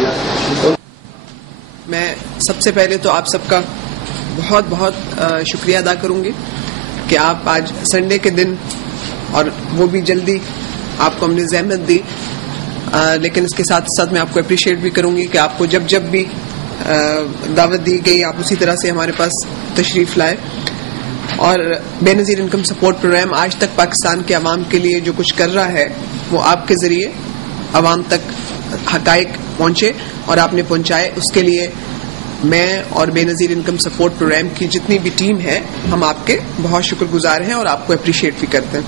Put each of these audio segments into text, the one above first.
ملا. تو میں سب سے پہلے تو آپ سب کا بہت بہت شکریہ ادا کروں گی کہ آپ آج سنڈے کے دن، اور وہ بھی جلدی، آپ کو ہم نے زحمت دی، لیکن اس کے ساتھ ساتھ میں آپ کو اپریشیٹ بھی کروں گی کہ آپ کو جب جب بھی دعوت دی گئی آپ اسی طرح سے ہمارے پاس تشریف لائے. اور بے نظیر انکم سپورٹ پروگرام آج تک پاکستان کے عوام کے لیے جو کچھ کر رہا ہے وہ آپ کے ذریعے عوام تک حقائق پہنچے اور آپ نے پہنچائے. اس کے لیے میں اور بے نظیر انکم سپورٹ پروگرام کی جتنی بھی ٹیم ہے ہم آپ کے بہت شکر گزار ہیں اور آپ کو اپریشیٹ بھی کرتے ہیں.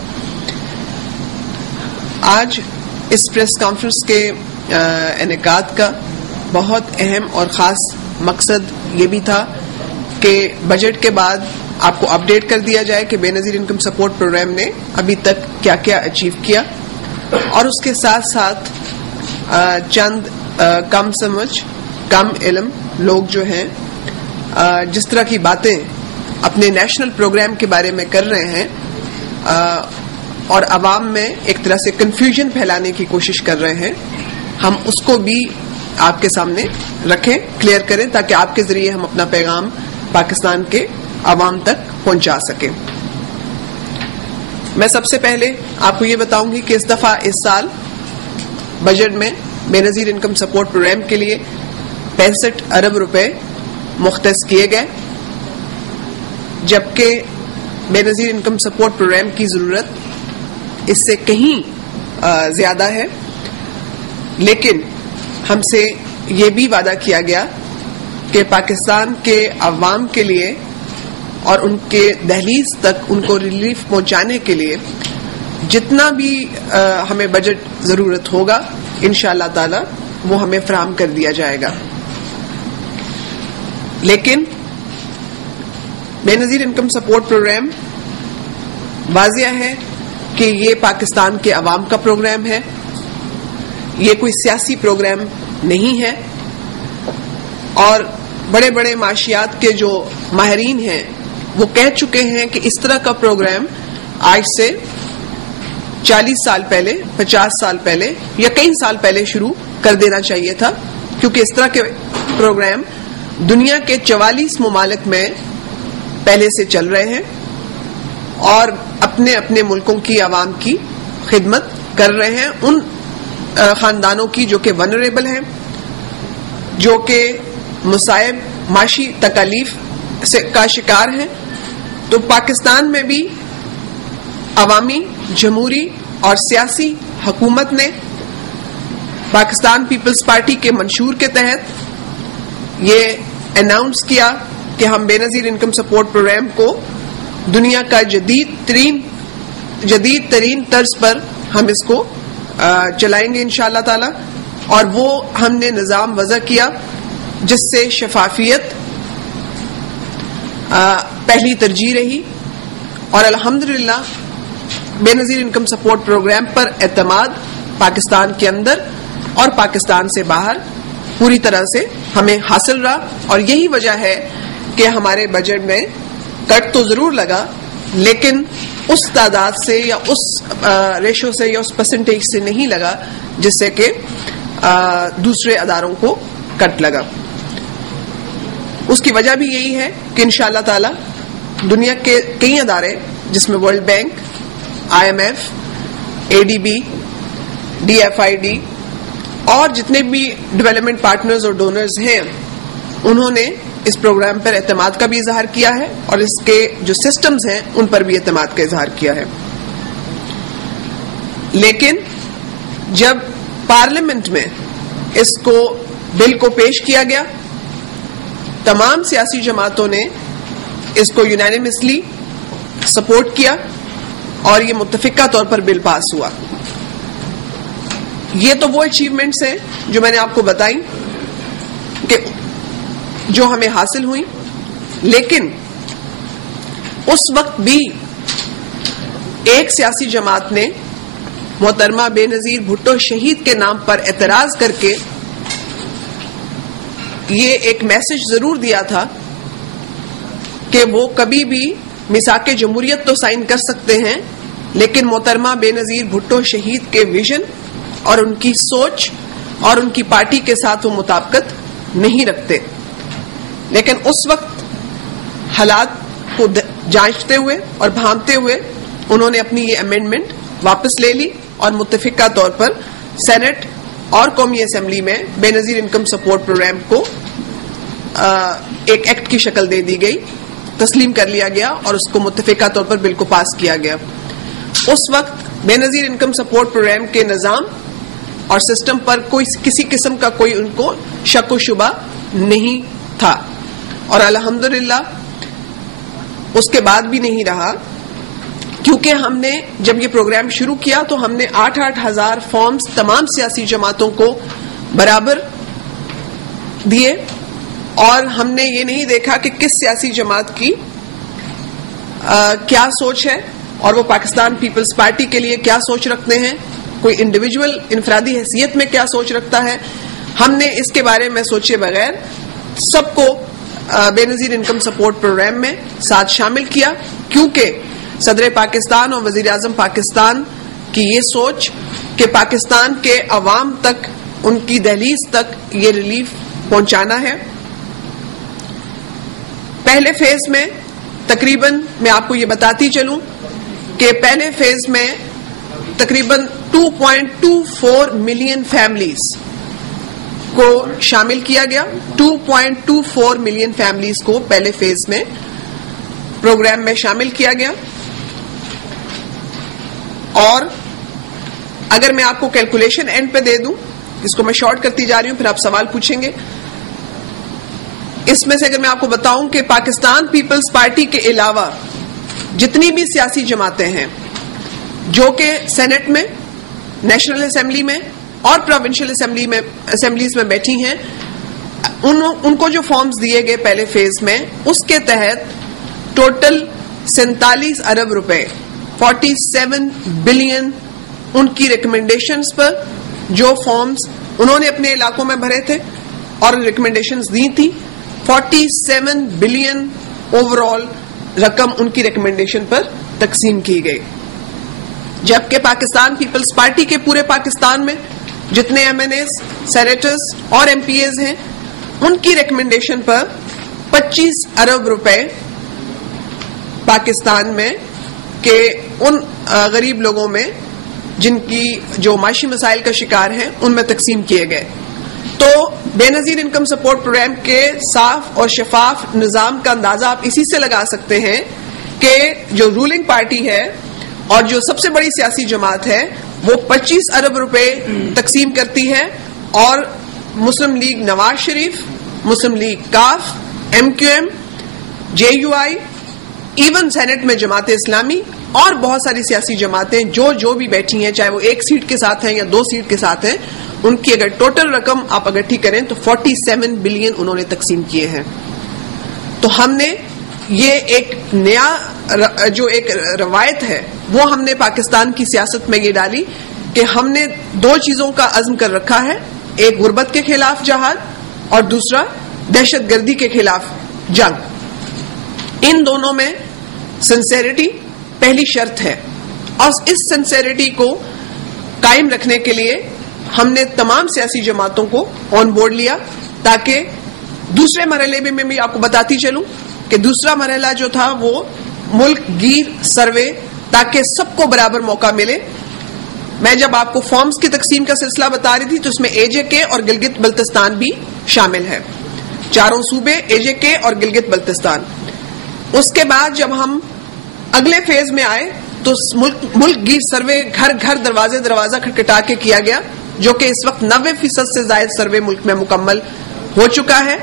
آج اس پریس کانفرنس کے انعقاد کا بہت اہم اور خاص مقصد یہ بھی تھا کہ بجٹ کے بعد آپ کو اپڈیٹ کر دیا جائے کہ بے نظیر انکم سپورٹ پروگرام نے ابھی تک کیا کیا اچیو کیا، اور اس کے ساتھ ساتھ چند کم سمجھ کم علم لوگ جو ہیں جس طرح کی باتیں اپنے نیشنل پروگرام کے بارے میں کر رہے ہیں اور عوام میں ایک طرح سے کنفیوژن پھیلانے کی کوشش کر رہے ہیں، ہم اس کو بھی آپ کے سامنے رکھیں، کلیئر کریں، تاکہ آپ کے ذریعے ہم اپنا پیغام پاکستان کے عوام تک پہنچا سکیں. میں سب سے پہلے آپ کو یہ بتاؤں گی کہ اس دفعہ اس سال بجٹ میں بے نظیر انکم سپورٹ پروگرام کے لیے 65 ارب روپے مختص کیے گئے، جبکہ بے نظیر انکم سپورٹ پروگرام کی ضرورت اس سے کہیں زیادہ ہے. لیکن ہم سے یہ بھی وعدہ کیا گیا کہ پاکستان کے عوام کے لیے اور ان کے دہلیز تک ان کو ریلیف پہنچانے کے لیے جتنا بھی ہمیں بجٹ ضرورت ہوگا انشاءاللہ تعالی وہ ہمیں فراہم کر دیا جائے گا. لیکن بے نظیر انکم سپورٹ پروگرام واضح ہے کہ یہ پاکستان کے عوام کا پروگرام ہے، یہ کوئی سیاسی پروگرام نہیں ہے. اور بڑے بڑے معاشیات کے جو ماہرین ہیں وہ کہہ چکے ہیں کہ اس طرح کا پروگرام آج سے 40 سال پہلے، 50 سال پہلے یا کئی سال پہلے شروع کر دینا چاہیے تھا، کیونکہ اس طرح کے پروگرام دنیا کے 44 ممالک میں پہلے سے چل رہے ہیں اور اپنے اپنے ملکوں کی عوام کی خدمت کر رہے ہیں، ان خاندانوں کی جو کہ ونریبل ہیں، جو کہ مصائب معاشی تکالیف کا شکار ہیں. تو پاکستان میں بھی عوامی، جمہوری اور سیاسی حکومت نے پاکستان پیپلز پارٹی کے منشور کے تحت یہ اناؤنس کیا کہ ہم بے نظیر انکم سپورٹ پروگرام کو دنیا کا جدید ترین طرز پر ہم اس کو چلائیں گے انشاءاللہ تعالی. اور وہ ہم نے نظام وضع کیا جس سے شفافیت پہلی ترجیح رہی، اور الحمدللہ بے نظیر انکم سپورٹ پروگرام پر اعتماد پاکستان کے اندر اور پاکستان سے باہر پوری طرح سے ہمیں حاصل رہا. اور یہی وجہ ہے کہ ہمارے بجٹ میں کٹ تو ضرور لگا، لیکن اس تعداد سے یا اس ریشو سے یا اس پرسنٹیج سے نہیں لگا جس سے کہ دوسرے اداروں کو کٹ لگا. اس کی وجہ بھی یہی ہے کہ انشاءاللہ تعالی دنیا کے کئی ادارے جس میں world bank, IMF، ADB، DFID اور جتنے بھی ڈیولپمنٹ پارٹنرز اور ڈونرز ہیں انہوں نے اس پروگرام پر اعتماد کا بھی اظہار کیا ہے اور اس کے جو سسٹمز ہیں ان پر بھی اعتماد کا اظہار کیا ہے. لیکن جب پارلیمنٹ میں اس کو بل کو پیش کیا گیا، تمام سیاسی جماعتوں نے اس کو یونانیمسلی سپورٹ کیا اور یہ متفقہ طور پر بل پاس ہوا. یہ تو وہ اچیومنٹس ہیں جو میں نے آپ کو بتائی کہ جو ہمیں حاصل ہوئی. لیکن اس وقت بھی ایک سیاسی جماعت نے محترمہ بے نظیر بھٹو شہید کے نام پر اعتراض کر کے یہ ایک میسج ضرور دیا تھا کہ وہ کبھی بھی میثاق جمہوریت تو سائن کر سکتے ہیں، لیکن محترمہ بے نظیر بھٹو شہید کے ویژن اور ان کی سوچ اور ان کی پارٹی کے ساتھ وہ مطابقت نہیں رکھتے. لیکن اس وقت حالات کو جانچتے ہوئے اور بھانپتے ہوئے انہوں نے اپنی یہ امینڈمنٹ واپس لے لی اور متفقہ طور پر سینٹ اور قومی اسمبلی میں بے نظیر انکم سپورٹ پروگرام کو ایک ایکٹ کی شکل دے دی گئی, تسلیم کر لیا گیا اور اس کو متفقہ طور پر بل کو پاس کیا گیا. اس وقت بے نظیر انکم سپورٹ پروگرام کے نظام اور سسٹم پر کسی قسم کا کوئی ان کو شک و شبہ نہیں تھا, اور الحمدللہ اس کے بعد بھی نہیں رہا, کیونکہ ہم نے جب یہ پروگرام شروع کیا تو ہم نے 8,000 فارمز تمام سیاسی جماعتوں کو برابر دیے, اور ہم نے یہ نہیں دیکھا کہ کس سیاسی جماعت کی کیا سوچ ہے اور وہ پاکستان پیپلز پارٹی کے لیے کیا سوچ رکھتے ہیں, کوئی انڈیویجول انفرادی حیثیت میں کیا سوچ رکھتا ہے. ہم نے اس کے بارے میں سوچے بغیر سب کو بے نظیر انکم سپورٹ پروگرام میں ساتھ شامل کیا, کیونکہ صدر پاکستان اور وزیر اعظم پاکستان کی یہ سوچ کہ پاکستان کے عوام تک, ان کی دہلیز تک یہ ریلیف پہنچانا ہے. پہلے فیز میں تقریباً میں آپ کو یہ بتاتی چلوں کہ پہلے فیز میں تقریباً 2.24 ملین فیملیز کو شامل کیا گیا. 2.24 ملین فیملیز کو پہلے فیز میں پروگرام میں شامل کیا گیا. اور اگر میں آپ کو کیلکولیشن اینڈ پہ دے دوں, جس کو میں شارٹ کرتی جا رہی ہوں, پھر آپ سوال پوچھیں گے. اس میں سے اگر میں آپ کو بتاؤں کہ پاکستان پیپلز پارٹی کے علاوہ جتنی بھی سیاسی جماعتیں ہیں جو کہ سینٹ میں, نیشنل اسمبلی میں اور پروونشل اسمبلیز میں بیٹھی ہیں, ان کو جو فارمز دیے گئے پہلے فیز میں, اس کے تحت ٹوٹل 47 ارب روپے 47 بلین ان کی ریکمنڈیشنز پر جو فارمز انہوں نے اپنے علاقوں میں بھرے تھے اور ریکمنڈیشنز دی تھی, 47 بلین اوور آل رقم ان کی ریکمنڈیشن پر تقسیم کی گئی. جبکہ پاکستان پیپلز پارٹی کے پورے پاکستان میں جتنے ایم این ایز, سینیٹرز اور ایم پی ایز ہیں, ان کی ریکمنڈیشن پر 25 ارب روپے پاکستان میں کہ ان غریب لوگوں میں جن کی جو معاشی مسائل کا شکار ہیں ان میں تقسیم کیے گئے. تو بے نظیر انکم سپورٹ پروگرام کے صاف اور شفاف نظام کا اندازہ آپ اسی سے لگا سکتے ہیں کہ جو رولنگ پارٹی ہے اور جو سب سے بڑی سیاسی جماعت ہے وہ 25 ارب روپے تقسیم کرتی ہے, اور مسلم لیگ نواز شریف, مسلم لیگ کاف, M Q M, J U I, ایون سینٹ میں جماعت اسلامی اور بہت ساری سیاسی جماعتیں جو بھی بیٹھی ہیں, چاہے وہ 1 سیٹ کے ساتھ ہیں یا 2 سیٹ کے ساتھ ہیں, ان کی اگر ٹوٹل رقم آپ اکٹھی کریں تو 47 بلین انہوں نے تقسیم کیے ہیں. تو ہم نے یہ ایک نیا جو ایک روایت ہے وہ ہم نے پاکستان کی سیاست میں یہ ڈالی کہ ہم نے 2 چیزوں کا عزم کر رکھا ہے, ایک غربت کے خلاف جہاد اور دوسرا دہشت گردی کے خلاف جنگ. ان دونوں میں سنسیریٹی پہلی شرط ہے, اور اس سنسیریٹی کو قائم رکھنے کے لیے ہم نے تمام سیاسی جماعتوں کو آن بورڈ لیا, تاکہ دوسرے مرحلے میں بھی آپ کو بتاتی چلوں کہ دوسرا مرحلہ جو تھا وہ ملک گیر سروے, تاکہ سب کو برابر موقع ملے. میں جب آپ کو فارمز کی تقسیم کا سلسلہ بتا رہی تھی تو اس میں اے جے کے اور گلگت بلتستان بھی شامل ہے, 4 صوبے اے جے کے اور گلگت بلتستان. اس کے بعد جب ہم اگلے فیز میں آئے تو ملک گیر سروے گھر گھر دروازہ کھٹکھٹا کے کیا گیا, جو کہ اس وقت 90% سے زائد سروے ملک میں مکمل ہو چکا ہے,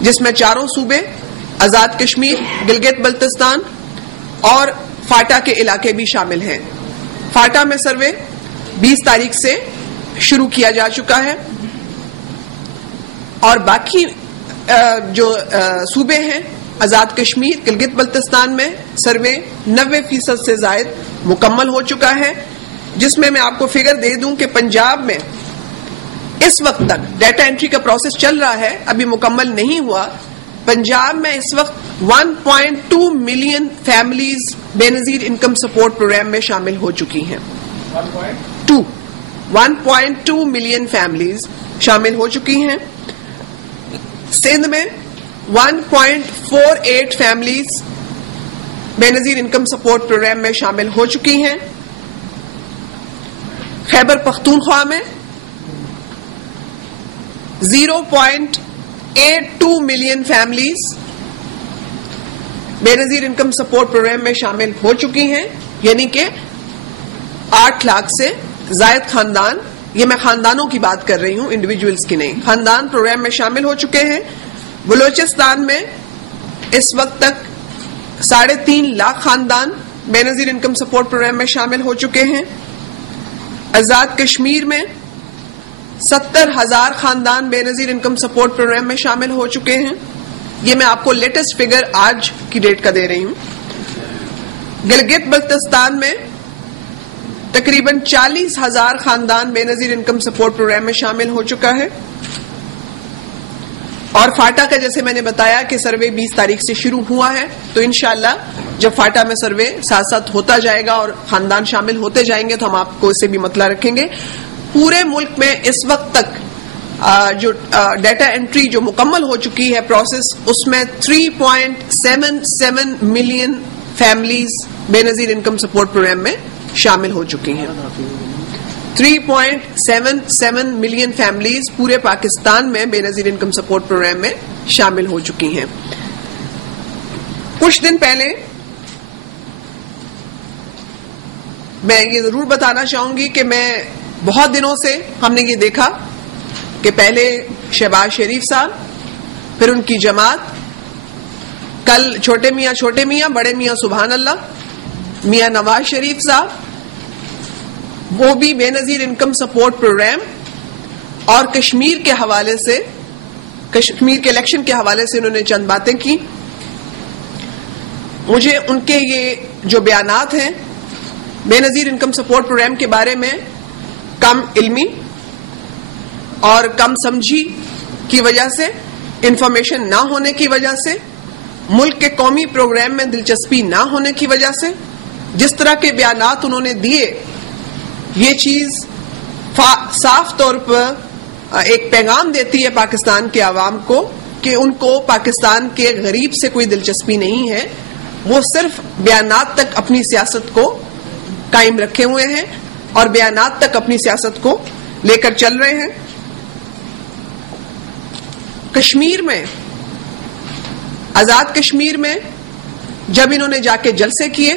جس میں 4 صوبے آزاد کشمیر, گلگت بلتستان اور فاٹا کے علاقے بھی شامل ہیں. فاٹا میں سروے 20 تاریخ سے شروع کیا جا چکا ہے, اور باقی جو صوبے ہیں آزاد کشمیر, گلگت بلتستان میں سروے 90% سے زائد مکمل ہو چکا ہے, جس میں آپ کو فگر دے دوں کہ پنجاب میں اس وقت تک ڈیٹا انٹری کا پروسیس چل رہا ہے, ابھی مکمل نہیں ہوا. پنجاب میں اس وقت 1.2 ملین فیملیز بے نظیر انکم سپورٹ پروگرام میں شامل ہو چکی ہیں. 1.2 ملین فیملیز شامل ہو چکی ہیں. سندھ میں 1.48 فیملیز بے نظیر انکم سپورٹ پروگرام میں شامل ہو چکی ہیں. خیبر پختونخوا میں 0.82 ملین فیملیز بے نظیر انکم سپورٹ پروگرام میں شامل ہو چکی ہیں، یعنی کہ 8 لاکھ سے زائد خاندان، یہ میں خاندانوں کی بات کر رہی ہوں، انڈیویجولز کی نہیں، خاندان پروگرام میں شامل ہو چکے ہیں. بلوچستان میں اس وقت تک 3.5 لاکھ خاندان بے نظیر انکم سپورٹ پروگرام میں شامل ہو چکے ہیں. آزاد کشمیر میں 70,000 خاندان بے نظیر انکم سپورٹ پروگرام میں شامل ہو چکے ہیں. یہ میں آپ کو لیٹسٹ فگر آج کی ڈیٹ کا دے رہی ہوں. گلگت بلتستان میں تقریباً 40,000 خاندان بے نظیر انکم سپورٹ پروگرام میں شامل ہو چکا ہے. اور فاٹا کا جیسے میں نے بتایا کہ سروے 20 تاریخ سے شروع ہوا ہے، تو انشاءاللہ جب فاٹا میں سروے ساتھ ساتھ ہوتا جائے گا اور خاندان شامل ہوتے جائیں گے تو ہم آپ کو اس سے بھی مطلع رکھیں گے. پورے ملک میں اس وقت تک جو ڈیٹا انٹری جو مکمل ہو چکی ہے پروسیس، اس میں 3.77 ملین فیملیز بے نظیر انکم سپورٹ پروگرام میں شامل ہو چکی ہیں. 3.77 ملین فیملیز پورے پاکستان میں بے نظیر انکم سپورٹ پروگرام میں شامل ہو چکی ہیں. کچھ دن پہلے میں یہ ضرور بتانا چاہوں گی کہ میں بہت دنوں سے ہم نے یہ دیکھا کہ پہلے شہباز شریف صاحب، پھر ان کی جماعت، کل چھوٹے میاں بڑے میاں سبحان اللہ میاں نواز شریف صاحب، وہ بھی بے نظیر انکم سپورٹ پروگرام اور کشمیر کے حوالے سے، کشمیر کے الیکشن کے حوالے سے انہوں نے چند باتیں کی. مجھے ان کے یہ جو بیانات ہیں بے نظیر انکم سپورٹ پروگرام کے بارے میں کم علمی اور کم سمجھی کی وجہ سے، انفارمیشن نہ ہونے کی وجہ سے، ملک کے قومی پروگرام میں دلچسپی نہ ہونے کی وجہ سے، جس طرح کے بیانات انہوں نے دیے، یہ چیز صاف طور پر ایک پیغام دیتی ہے پاکستان کے عوام کو کہ ان کو پاکستان کے غریب سے کوئی دلچسپی نہیں ہے. وہ صرف بیانات تک اپنی سیاست کو قائم رکھے ہوئے ہیں اور بیانات تک اپنی سیاست کو لے کر چل رہے ہیں. کشمیر میں، آزاد کشمیر میں جب انہوں نے جا کے جلسے کیے،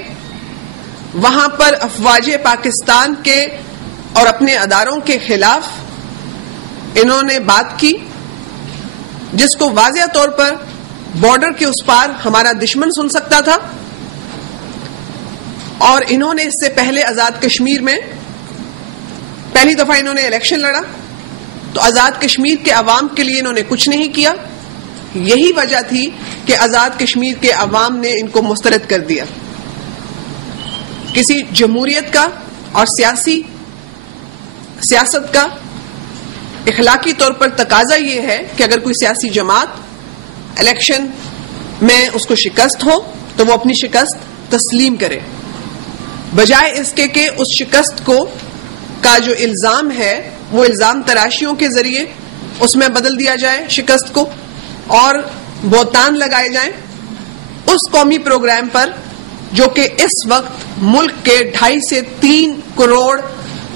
وہاں پر افواج پاکستان کے اور اپنے اداروں کے خلاف انہوں نے بات کی، جس کو واضح طور پر بارڈر کے اس پار ہمارا دشمن سن سکتا تھا. اور انہوں نے اس سے پہلے آزاد کشمیر میں پہلی دفعہ انہوں نے الیکشن لڑا تو آزاد کشمیر کے عوام کے لیے انہوں نے کچھ نہیں کیا. یہی وجہ تھی کہ آزاد کشمیر کے عوام نے ان کو مسترد کر دیا. کسی جمہوریت کا اور سیاست کا اخلاقی طور پر تقاضا یہ ہے کہ اگر کوئی سیاسی جماعت الیکشن میں اس کو شکست ہو تو وہ اپنی شکست تسلیم کرے، بجائے اس کے کہ اس شکست کا جو الزام ہے وہ الزام تراشیوں کے ذریعے اس میں بدل دیا جائے شکست کو، اور بہتان لگائے جائیں اس قومی پروگرام پر جو کہ اس وقت ملک کے 2.5 سے 3 کروڑ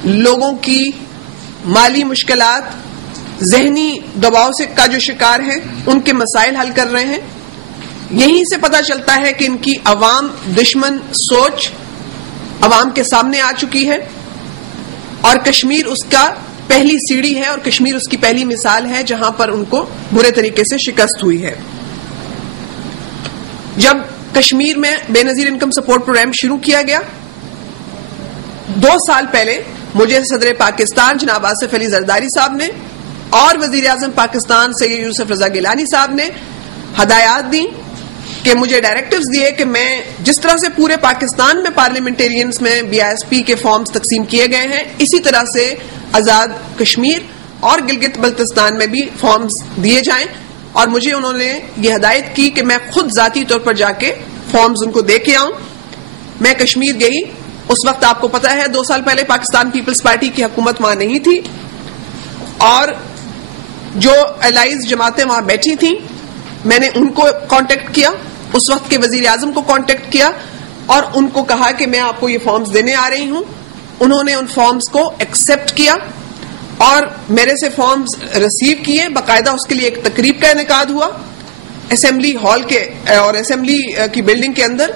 لوگوں کی مالی مشکلات، ذہنی دباؤ سے کا جو شکار ہیں، ان کے مسائل حل کر رہے ہیں. یہیں سے پتہ چلتا ہے کہ ان کی عوام دشمن سوچ عوام کے سامنے آ چکی ہے اور کشمیر اس کا پہلی سیڑھی ہے اور کشمیر اس کی پہلی مثال ہے جہاں پر ان کو برے طریقے سے شکست ہوئی ہے. جب کشمیر میں بے نظیر انکم سپورٹ پروگرام شروع کیا گیا 2 سال پہلے، مجھے صدر پاکستان جناب آصف علی زرداری صاحب نے اور وزیر اعظم پاکستان سید یوسف رضا گیلانی صاحب نے ہدایات دی کہ مجھے ڈائریکٹیوز دیے کہ میں جس طرح سے پورے پاکستان میں پارلیمنٹیرینز میں BISP کے فارمز تقسیم کیے گئے ہیں، اسی طرح سے آزاد کشمیر اور گلگت بلتستان میں بھی فارمز دیے جائیں. اور مجھے انہوں نے یہ ہدایت کی کہ میں خود ذاتی طور پر جا کے فارمز ان کو دے کے آؤں. میں کشمیر گئی، اس وقت آپ کو پتا ہے 2 سال پہلے پاکستان پیپلز پارٹی کی حکومت وہاں نہیں تھی، اور جو الائز جماعتیں وہاں بیٹھی تھیں میں نے ان کو کانٹیکٹ کیا, اس وقت کے وزیر اعظم کو کانٹیکٹ کیا اور ان کو کہا کہ میں آپ کو یہ فارمز دینے آ رہی ہوں. انہوں نے ان فارمز کو ایکسپٹ کیا اور میرے سے فارمز ریسیو کیے. باقاعدہ اس کے لیے ایک تقریب کا انعقاد ہوا اسمبلی ہال کے اور اسمبلی کی بلڈنگ کے اندر,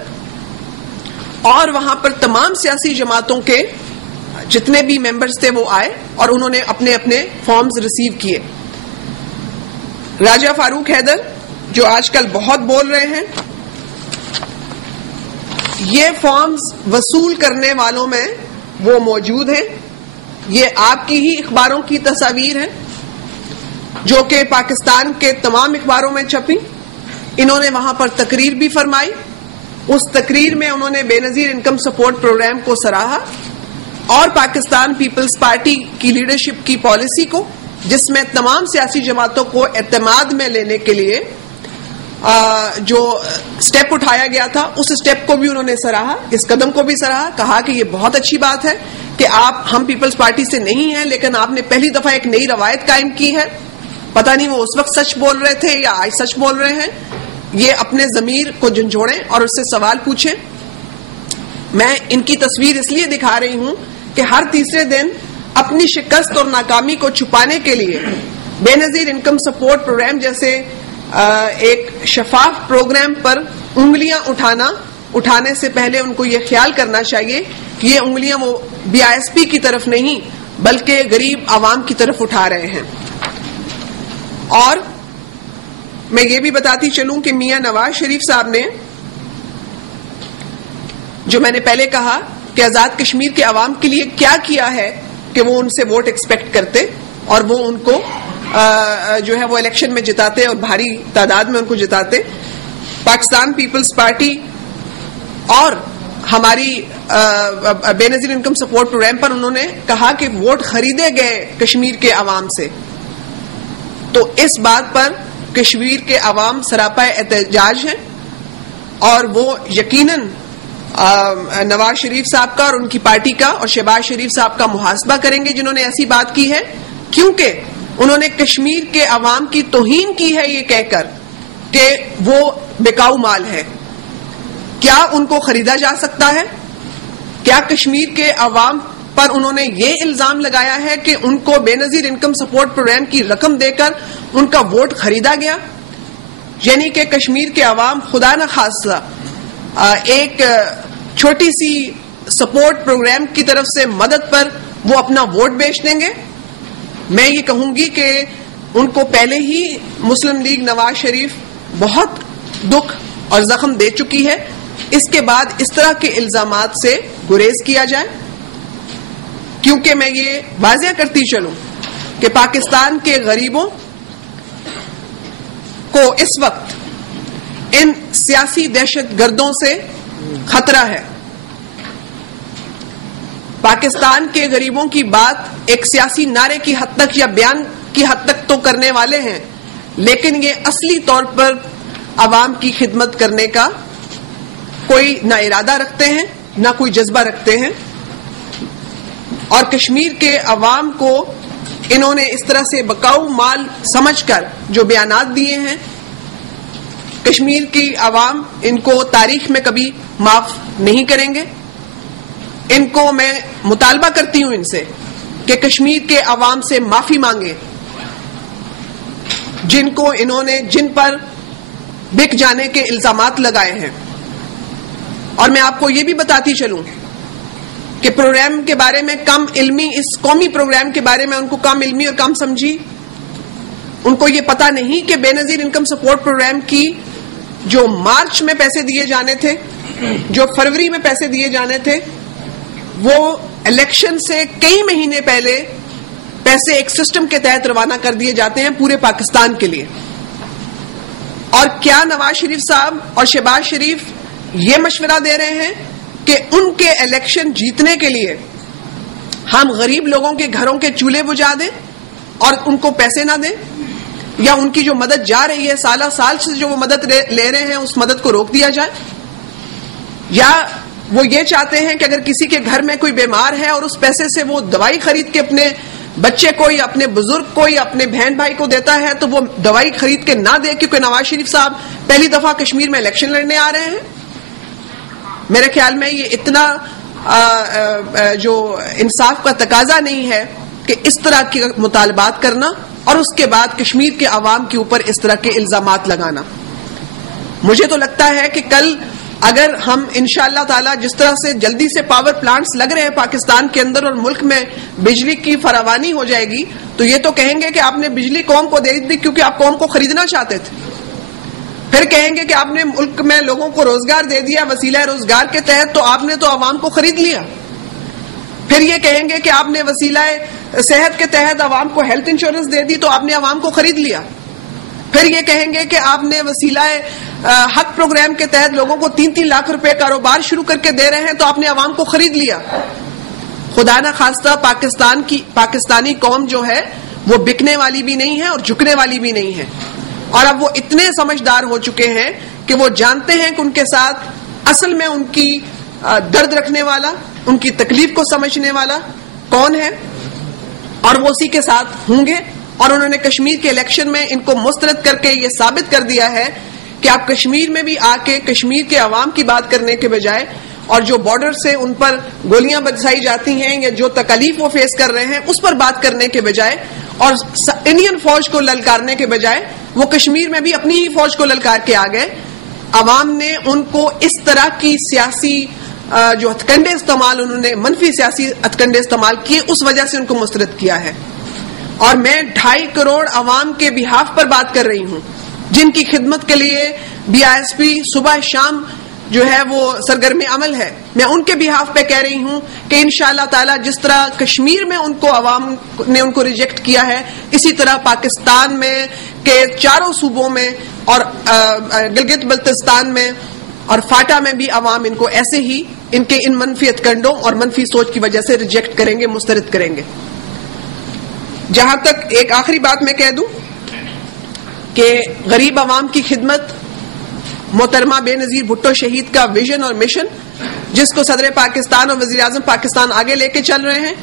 اور وہاں پر تمام سیاسی جماعتوں کے جتنے بھی ممبرز تھے وہ آئے اور انہوں نے اپنے اپنے فارمز ریسیو کیے. راجہ فاروق حیدر جو آج کل بہت بول رہے ہیں, یہ فارمز وصول کرنے والوں میں وہ موجود ہیں. یہ آپ کی ہی اخباروں کی تصاویر ہیں جو کہ پاکستان کے تمام اخباروں میں چھپی. انہوں نے وہاں پر تقریر بھی فرمائی. اس تقریر میں انہوں نے بے نظیر انکم سپورٹ پروگرام کو سراہا اور پاکستان پیپلز پارٹی کی لیڈرشپ کی پالیسی کو, جس میں تمام سیاسی جماعتوں کو اعتماد میں لینے کے لیے جو سٹیپ اٹھایا گیا تھا اس سٹیپ کو بھی انہوں نے سراہا, اس قدم کو بھی سراہا. کہا کہ یہ بہت اچھی بات ہے کہ ہم پیپلز پارٹی سے نہیں ہیں لیکن آپ نے پہلی دفعہ ایک نئی روایت قائم کی ہے. پتہ نہیں وہ اس وقت سچ بول رہے تھے یا آج سچ بول رہے ہیں. یہ اپنے ضمیر کو جھنجھوڑیں اور اس سے سوال پوچھیں. میں ان کی تصویر اس لیے دکھا رہی ہوں کہ ہر تیسرے دن اپنی شکست اور ناکامی کو چھپانے کے لیے بے نظیر انکم سپورٹ پروگرام جیسے ایک شفاف پروگرام پر انگلیاں اٹھانے سے پہلے ان کو یہ خیال کرنا چاہیے کہ یہ انگلیاں وہ BISP کی طرف نہیں بلکہ غریب عوام کی طرف اٹھا رہے ہیں. اور میں یہ بھی بتاتی چلوں کہ میاں نواز شریف صاحب نے, جو میں نے پہلے کہا کہ آزاد کشمیر کے عوام کے لیے کیا کیا ہے کہ وہ ان سے ووٹ ایکسپیکٹ کرتے اور وہ ان کو جو ہے وہ الیکشن میں جتاتے اور بھاری تعداد میں ان کو جتاتے. پاکستان پیپلز پارٹی اور ہماری بے نظیر انکم سپورٹ پروگرام پر انہوں نے کہا کہ ووٹ خریدے گئے کشمیر کے عوام سے. تو اس بات پر کشمیر کے عوام سراپا احتجاج ہیں اور وہ یقیناً نواز شریف صاحب کا اور ان کی پارٹی کا اور شہباز شریف صاحب کا محاسبہ کریں گے جنہوں نے ایسی بات کی ہے, کیونکہ انہوں نے کشمیر کے عوام کی توہین کی ہے یہ کہہ کر کہ وہ بکاؤ مال ہے. کیا ان کو خریدا جا سکتا ہے؟ کیا کشمیر کے عوام پر انہوں نے یہ الزام لگایا ہے کہ ان کو بے نظیر انکم سپورٹ پروگرام کی رقم دے کر ان کا ووٹ خریدا گیا؟ یعنی کہ کشمیر کے عوام خدا نہ خاصہ ایک چھوٹی سی سپورٹ پروگرام کی طرف سے مدد پر وہ اپنا ووٹ بیچ دیں گے. میں یہ کہوں گی کہ ان کو پہلے ہی مسلم لیگ نواز شریف بہت دکھ اور زخم دے چکی ہے. اس کے بعد اس طرح کے الزامات سے گریز کیا جائے, کیونکہ میں یہ واضح کرتی چلوں کہ پاکستان کے غریبوں کو اس وقت ان سیاسی دہشت گردوں سے خطرہ ہے. پاکستان کے غریبوں کی بات ایک سیاسی نعرے کی حد تک یا بیان کی حد تک تو کرنے والے ہیں, لیکن یہ اصلی طور پر عوام کی خدمت کرنے کا کوئی نہ ارادہ رکھتے ہیں نہ کوئی جذبہ رکھتے ہیں. اور کشمیر کے عوام کو انہوں نے اس طرح سے بکاؤ مال سمجھ کر جو بیانات دیے ہیں, کشمیر کی عوام ان کو تاریخ میں کبھی معاف نہیں کریں گے. ان کو میں مطالبہ کرتی ہوں ان سے کہ کشمیر کے عوام سے معافی مانگے جن پر بک جانے کے الزامات لگائے ہیں. اور میں آپ کو یہ بھی بتاتی چلوں کہ پروگرام کے بارے میں کم علمی, اس قومی پروگرام کے بارے میں ان کو کم علمی اور کم سمجھی. ان کو یہ پتا نہیں کہ بے نظیر انکم سپورٹ پروگرام کی جو مارچ میں پیسے دیے جانے تھے, جو فروری میں پیسے دیے جانے تھے, وہ الیکشن سے کئی مہینے پہلے پیسے ایک سسٹم کے تحت روانہ کر دیے جاتے ہیں پورے پاکستان کے لیے. اور کیا نواز شریف صاحب اور شہباز شریف یہ مشورہ دے رہے ہیں کہ ان کے الیکشن جیتنے کے لیے ہم غریب لوگوں کے گھروں کے چولہے بجھا دیں اور ان کو پیسے نہ دیں, یا ان کی جو مدد جا رہی ہے سالہ سال سے جو وہ مدد لے رہے ہیں اس مدد کو روک دیا جائے؟ یا وہ یہ چاہتے ہیں کہ اگر کسی کے گھر میں کوئی بیمار ہے اور اس پیسے سے وہ دوائی خرید کے اپنے بچے کو یا اپنے بزرگ کو یا اپنے بہن بھائی کو دیتا ہے تو وہ دوائی خرید کے نہ دے, کیونکہ نواز شریف صاحب پہلی دفعہ کشمیر میں الیکشن لڑنے آ رہے ہیں. میرے خیال میں یہ اتنا جو انصاف کا تقاضا نہیں ہے کہ اس طرح کے مطالبات کرنا اور اس کے بعد کشمیر کے عوام کے اوپر اس طرح کے الزامات لگانا. مجھے تو لگتا ہے کہ کل اگر ہم انشاءاللہ تعالی جس طرح سے جلدی سے پاور پلانٹس لگ رہے ہیں پاکستان کے اندر اور ملک میں بجلی کی فراوانی ہو جائے گی, تو یہ تو کہیں گے کہ آپ نے بجلی قوم کو دے دی کیونکہ آپ قوم کو خریدنا چاہتے تھے. پھر کہیں گے کہ آپ نے ملک میں لوگوں کو روزگار دے دیا وسیلہ روزگار کے تحت, تو آپ نے تو عوام کو خرید لیا. پھر یہ کہیں گے کہ آپ نے وسیلہ صحت کے تحت عوام کو ہیلتھ انشورنس دے دی تو آپ نے عوام کو خرید لیا. پھر یہ کہیں گے کہ آپ نے وسیلہ حق پروگرام کے تحت لوگوں کو 3-3 لاکھ روپے کاروبار شروع کر کے دے رہے ہیں تو آپ نے عوام کو خرید لیا. خدا نہ خواستہ پاکستانی قوم جو ہے وہ بکنے والی بھی نہیں ہے اور جھکنے والی بھی نہیں ہے, اور اب وہ اتنے سمجھدار ہو چکے ہیں کہ وہ جانتے ہیں کہ ان کے ساتھ اصل میں ان کی درد رکھنے والا, ان کی تکلیف کو سمجھنے والا کون ہے, اور وہ اسی کے ساتھ ہوں گے. اور انہوں نے کشمیر کے الیکشن میں ان کو مسترد کر کے یہ ثابت کر دیا ہے کہ آپ کشمیر میں بھی آ کے کشمیر کے عوام کی بات کرنے کے بجائے اور جو بارڈر سے ان پر گولیاں برسائی جاتی ہیں یا جو تکالیف وہ فیس کر رہے ہیں اس پر بات کرنے کے بجائے اور انڈین فوج کو للکارنے کے بجائے وہ کشمیر میں بھی اپنی ہی فوج کو للکار کے آ گئے. عوام نے ان کو اس طرح کی سیاسی جو ہتھکنڈے استعمال انہوں نے منفی سیاسی ہتھکنڈے استعمال کیے اس وجہ سے ان کو مسترد کیا ہے. اور میں 2.5 کروڑ عوام کے بہاف پر بات کر رہی ہوں جن کی خدمت کے لیے BISP صبح شام جو ہے وہ سرگرم عمل ہے. میں ان کے بہاف پہ کہہ رہی ہوں کہ انشاءاللہ تعالی جس طرح کشمیر میں ان کو عوام نے ان کو ریجیکٹ کیا ہے, اسی طرح پاکستان میں کے چاروں صوبوں میں اور گلگت بلتستان میں اور فاٹا میں بھی عوام ان کو ایسے ہی ان کے ان منفی ہتھکنڈوں اور منفی سوچ کی وجہ سے ریجیکٹ کریں گے, مسترد کریں گے. جہاں تک ایک آخری بات میں کہہ دوں کہ غریب عوام کی خدمت محترمہ بے نظیر بھٹو شہید کا ویژن اور مشن جس کو صدر پاکستان اور وزیر اعظم پاکستان آگے لے کے چل رہے ہیں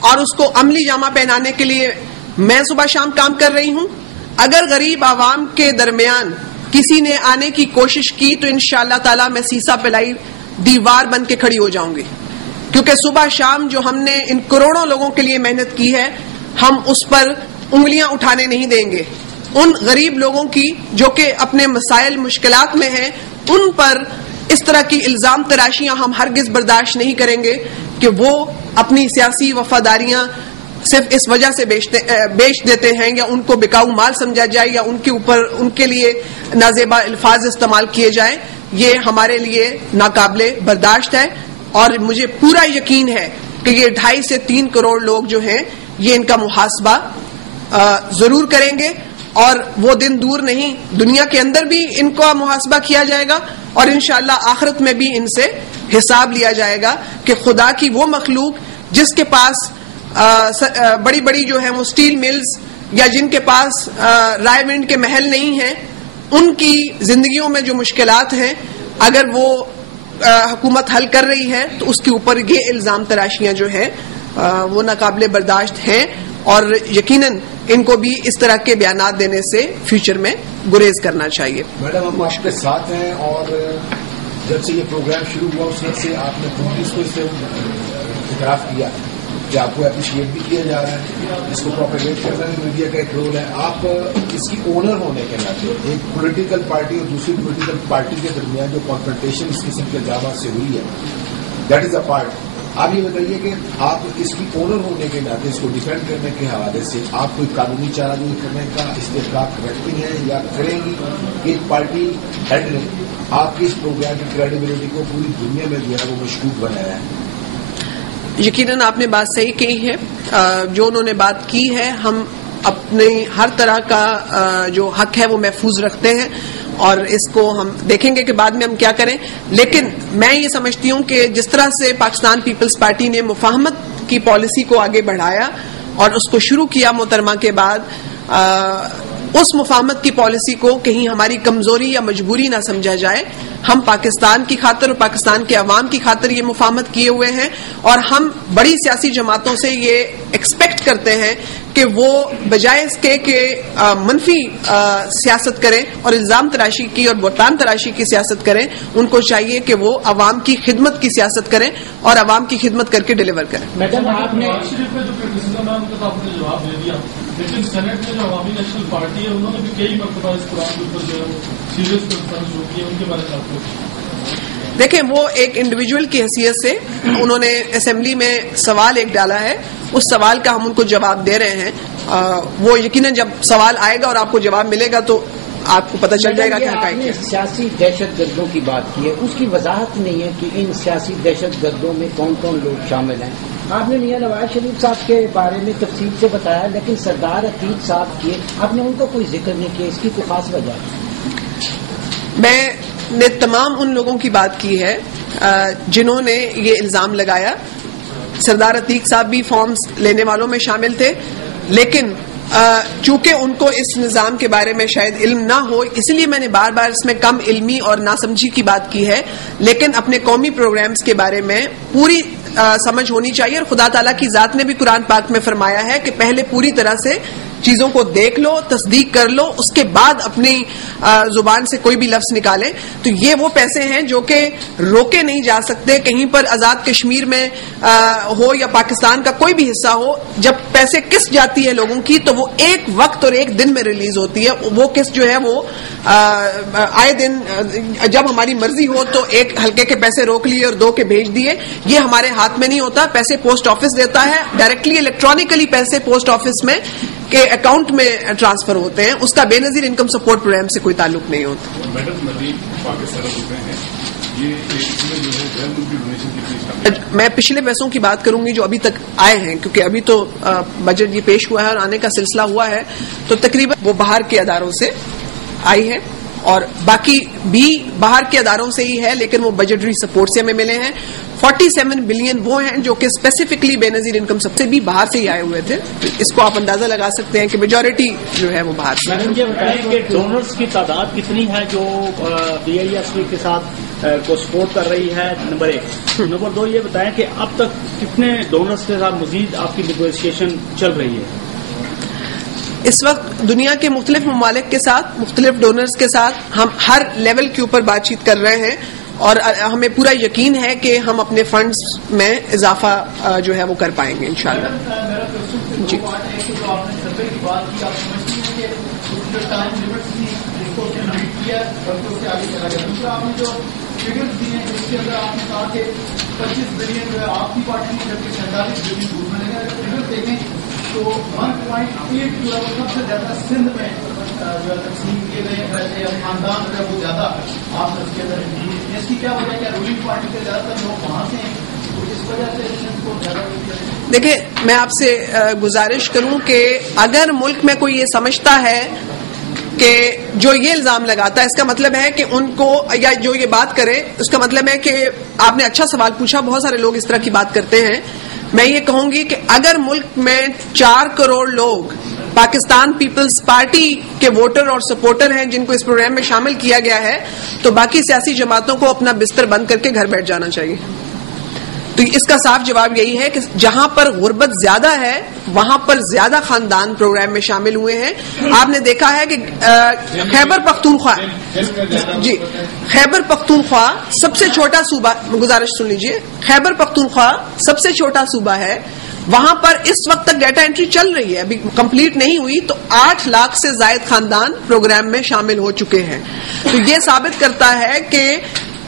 اور اس کو عملی جامہ پہنانے کے لیے میں صبح شام کام کر رہی ہوں. اگر غریب عوام کے درمیان کسی نے آنے کی کوشش کی تو انشاءاللہ تعالی میں سیسا پلائی دیوار بن کے کھڑی ہو جاؤں گی, کیونکہ صبح شام جو ہم نے ان کروڑوں لوگوں کے لیے محنت کی ہے ہم اس پر انگلیاں اٹھانے نہیں دیں گے. ان غریب لوگوں کی جو کہ اپنے مسائل مشکلات میں ہیں ان پر اس طرح کی الزام تراشیاں ہم ہرگز برداشت نہیں کریں گے کہ وہ اپنی سیاسی وفاداریاں صرف اس وجہ سے بیچ دیتے ہیں یا ان کو بکاؤ مال سمجھا جائے یا ان کے اوپر ان کے لیے نازیبا الفاظ استعمال کیے جائیں. یہ ہمارے لیے ناقابل برداشت ہے اور مجھے پورا یقین ہے کہ یہ 2.5 سے 3 کروڑ لوگ جو ہیں یہ ان کا محاسبہ ضرور کریں گے اور وہ دن دور نہیں, دنیا کے اندر بھی ان کا محاسبہ کیا جائے گا اور انشاءاللہ آخرت میں بھی ان سے حساب لیا جائے گا کہ خدا کی وہ مخلوق جس کے پاس بڑی بڑی جو ہے وہ سٹیل ملز یا جن کے پاس رائے ونڈ کے محل نہیں ہیں ان کی زندگیوں میں جو مشکلات ہیں اگر وہ حکومت حل کر رہی ہے تو اس کے اوپر یہ الزام تراشیاں جو ہیں وہ ناقابل برداشت ہیں اور یقیناً ان کو بھی اس طرح کے بیانات دینے سے فیوچر میں گریز کرنا چاہیے. میڈم ہم آپ کے ساتھ ہیں اور جب سے یہ پروگرام شروع ہوا اس وقت سے آپ نے پولیس کو اس سے اعتراف کیا کہ آپ کو اپریشیٹ بھی کیا جا رہا ہے, اس کو پروپیگیٹ کرنا بھی میڈیا کا ایک رول ہے. آپ اس کی اونر ہونے کے ناطے ایک پولیٹیکل پارٹی اور دوسری پولیٹیکل پارٹی کے درمیان جو کانفرنٹیشن اس قسم کے الزامات سے ہوئی ہے دیٹ از اے پارٹ. آپ یہ بتائیے کہ آپ اس کی اونر ہونے کے ناطے اس کو ڈیفینڈ کرنے کے حوالے سے آپ کوئی قانونی چارہ جوئی کرنے کا استحقاق رکھتی ہیں یا کریں گی کہ ایک پارٹی ہیڈ نے آپ کے اس پروگرام کی کریڈیبلٹی کو پوری دنیا میں جو ہے وہ مشکوک بنایا ہے؟ یقیناً آپ نے بات صحیح کہی ہے. جو انہوں نے بات کی ہے ہم اپنے ہر طرح کا جو حق ہے وہ محفوظ رکھتے ہیں اور اس کو ہم دیکھیں گے کہ بعد میں ہم کیا کریں. لیکن میں یہ سمجھتی ہوں کہ جس طرح سے پاکستان پیپلز پارٹی نے مفاہمت کی پالیسی کو آگے بڑھایا اور اس کو شروع کیا محترمہ کے بعد, اس مفاہمت کی پالیسی کو کہیں ہماری کمزوری یا مجبوری نہ سمجھا جائے. ہم پاکستان کی خاطر اور پاکستان کے عوام کی خاطر یہ مفاہمت کیے ہوئے ہیں اور ہم بڑی سیاسی جماعتوں سے یہ ایکسپیکٹ کرتے ہیں کہ وہ بجائے اس کے کہ منفی سیاست کریں اور الزام تراشی کی اور بہتان تراشی کی سیاست کریں، ان کو چاہیے کہ وہ عوام کی خدمت کی سیاست کریں اور عوام کی خدمت کر کے ڈیلیور کریں. میڈم آپ نے جواب دے دیا، لیکن سینٹ میں جو عوامی نیشنل پارٹی ہے انہوں نے بھی کئی مرتبہ اس قرآن کے اوپر جو ہے سیریس کنسرن شو کیے، ان کے بارے میں آپ کو دیکھیں وہ ایک انڈیویجول کی حیثیت سے انہوں نے اسمبلی میں سوال ایک ڈالا ہے، اس سوال کا ہم ان کو جواب دے رہے ہیں. وہ یقیناً جب سوال آئے گا اور آپ کو جواب ملے گا تو آپ کو پتہ چل جائے گا کہ حقائق کیا. سیاسی دہشت گردوں کی بات کی ہے، اس کی وضاحت نہیں ہے کہ ان سیاسی دہشت گردوں میں کون کون لوگ شامل ہیں. آپ نے میاں نواز شریف صاحب کے بارے میں تفصیل سے بتایا، لیکن سردار عتیق صاحب کے آپ نے ان کو کوئی ذکر نہیں کیا، اس کی کوئی خاص وجہ ہے؟ میں نے تمام ان لوگوں کی بات کی ہے جنہوں نے یہ الزام لگایا. سردار عتیق صاحب بھی فارمز لینے والوں میں شامل تھے، لیکن چونکہ ان کو اس نظام کے بارے میں شاید علم نہ ہو، اس لیے میں نے بار بار اس میں کم علمی اور ناسمجھی کی بات کی ہے. لیکن اپنے قومی پروگرامز کے بارے میں پوری سمجھ ہونی چاہیے، اور خدا تعالیٰ کی ذات نے بھی قرآن پاک میں فرمایا ہے کہ پہلے پوری طرح سے چیزوں کو دیکھ لو، تصدیق کر لو، اس کے بعد اپنی زبان سے کوئی بھی لفظ نکالے. تو یہ وہ پیسے ہیں جو کہ روکے نہیں جا سکتے. کہیں پر آزاد کشمیر میں ہو یا پاکستان کا کوئی بھی حصہ ہو، جب پیسے قسط جاتی ہے لوگوں کی تو وہ ایک وقت اور ایک دن میں ریلیز ہوتی ہے. وہ قسط جو ہے وہ آئے دن جب ہماری مرضی ہو تو ایک ہلکے کے پیسے روک لیے اور 2 کے بھیج دیے. یہ ہمارے ہاتھ میں نہیں ہوتا. پیسے پوسٹ آفس دیتا ہے، ڈائریکٹلی الیکٹرانکلی پیسے پوسٹ آفس میں کے اکاؤنٹ میں ٹرانسفر ہوتے ہیں. اس کا بے نظیر انکم سپورٹ پروگرام سے کوئی تعلق نہیں ہوتا. میں پچھلے پیسوں کی بات کروں گی جو ابھی تک آئے ہیں، کیونکہ ابھی تو بجٹ یہ پیش ہوا ہے اور آنے کا سلسلہ ہوا ہے، تو تقریباً وہ باہر کے اداروں سے آئی ہے اور باقی بھی باہر کے اداروں سے ہی ہے، لیکن وہ بجٹری سپورٹ سے ہمیں ملے ہیں. 47 بلین وہ ہیں جو کہ اسپیسیفکلی بے نظیر انکم سب سے بھی باہر سے ہی آئے ہوئے تھے. اس کو آپ اندازہ لگا سکتے ہیں کہ میجورٹی جو ہے وہ باہر سے. میڈم یہ بتائیں کہ ڈونرز کی تعداد کتنی ہے جو بی آئی ایس پی کے ساتھ کو سپورٹ کر رہی ہے، نمبر 1. نمبر 2 یہ بتائیں کہ اب تک کتنے ڈونرز کے ساتھ مزید آپ کی نیگوشیشن چل رہی ہے؟ اس وقت دنیا کے مختلف ممالک کے ساتھ، مختلف ڈونرز کے ساتھ ہم ہر لیول کے اوپر بات چیت کر رہے ہیں، اور ہمیں پورا یقین ہے کہ ہم اپنے فنڈز میں اضافہ جو ہے وہ کر پائیں گے انشاءاللہ. جی تو 1.8 جو سب سے زیادہ سندھ میں جو ہے تقسیم کیے گئے پیسے یا خاندان جو ہے وہ زیادہ آپ اس کے اندر، اس کی کیا وجہ ہے؟ کیا رولنگ پارٹی کے زیادہ تر لوگ وہاں سے ہیں تو اس وجہ سے سندھ کو زیادہ؟ دیکھیں میں آپ سے گزارش کروں کہ اگر ملک میں کوئی یہ سمجھتا ہے کہ جو یہ الزام لگاتا ہے اس کا مطلب ہے کہ ان کو، یا جو یہ بات کرے اس کا مطلب ہے کہ آپ نے اچھا سوال پوچھا، بہت سارے لوگ اس طرح کی بات کرتے ہیں. میں یہ کہوں گی کہ اگر ملک میں 4 کروڑ لوگ پاکستان پیپلز پارٹی کے ووٹر اور سپورٹر ہیں جن کو اس پروگرام میں شامل کیا گیا ہے، تو باقی سیاسی جماعتوں کو اپنا بستر بند کر کے گھر بیٹھ جانا چاہیے. تو اس کا صاف جواب یہی ہے کہ جہاں پر غربت زیادہ ہے وہاں پر زیادہ خاندان پروگرام میں شامل ہوئے ہیں. آپ نے دیکھا ہے کہ خیبر پختونخوا سب سے چھوٹا صوبہ، گزارش سن لیجئے، خیبر پختونخوا سب سے چھوٹا صوبہ ہے، وہاں پر اس وقت تک ڈیٹا انٹری چل رہی ہے، ابھی کمپلیٹ نہیں ہوئی، تو 8 لاکھ سے زائد خاندان پروگرام میں شامل ہو چکے ہیں. تو یہ ثابت کرتا ہے کہ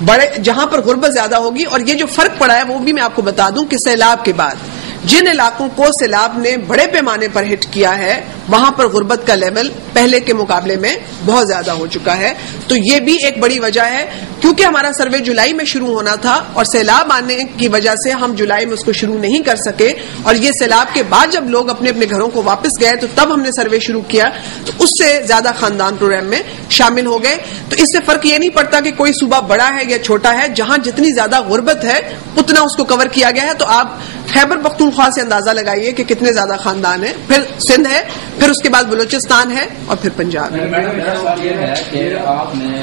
بڑے جہاں پر غربت زیادہ ہوگی، اور یہ جو فرق پڑا ہے وہ بھی میں آپ کو بتا دوں کہ سیلاب کے بعد جن علاقوں کو سیلاب نے بڑے پیمانے پر ہٹ کیا ہے وہاں پر غربت کا لیول پہلے کے مقابلے میں بہت زیادہ ہو چکا ہے. تو یہ بھی ایک بڑی وجہ ہے، کیونکہ ہمارا سروے جولائی میں شروع ہونا تھا اور سیلاب آنے کی وجہ سے ہم جولائی میں اس کو شروع نہیں کر سکے، اور یہ سیلاب کے بعد جب لوگ اپنے اپنے گھروں کو واپس گئے تو تب ہم نے سروے شروع کیا، تو اس سے زیادہ خاندان پروگرام میں شامل ہو گئے. تو اس سے فرق یہ نہیں پڑتا کہ کوئی صوبہ بڑا ہے یا چھوٹا ہے، جہاں جتنی زیادہ غربت ہے اتنا اس کو کور کیا گیا ہے. تو آپ خیبر پختونخوا سے اندازہ لگائیے کہ کتنے زیادہ خاندان ہیں، پھر سندھ ہے، پھر اس کے بعد بلوچستان ہے، اور پھر پنجاب ہے. میرا سوال یہ ہے کہ آپ نے